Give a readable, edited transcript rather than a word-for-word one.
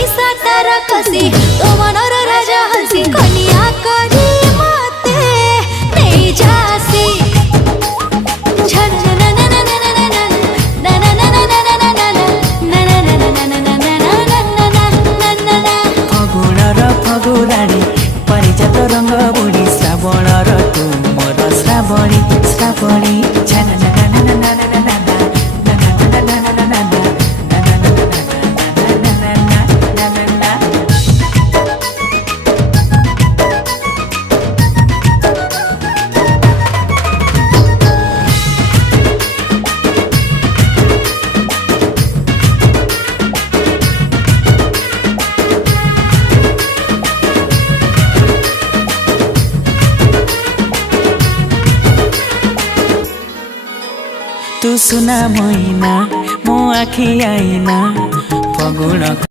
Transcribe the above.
निशा तार कसी तो मनर राजा हसी कनिया करी मते नहीं जासी फगुणर फगुराणी परिजात रंग बुढ़ी श्रावणर तुमर श्रावणी श्रावणी तू सुना मैना मो आखि आईना फगुण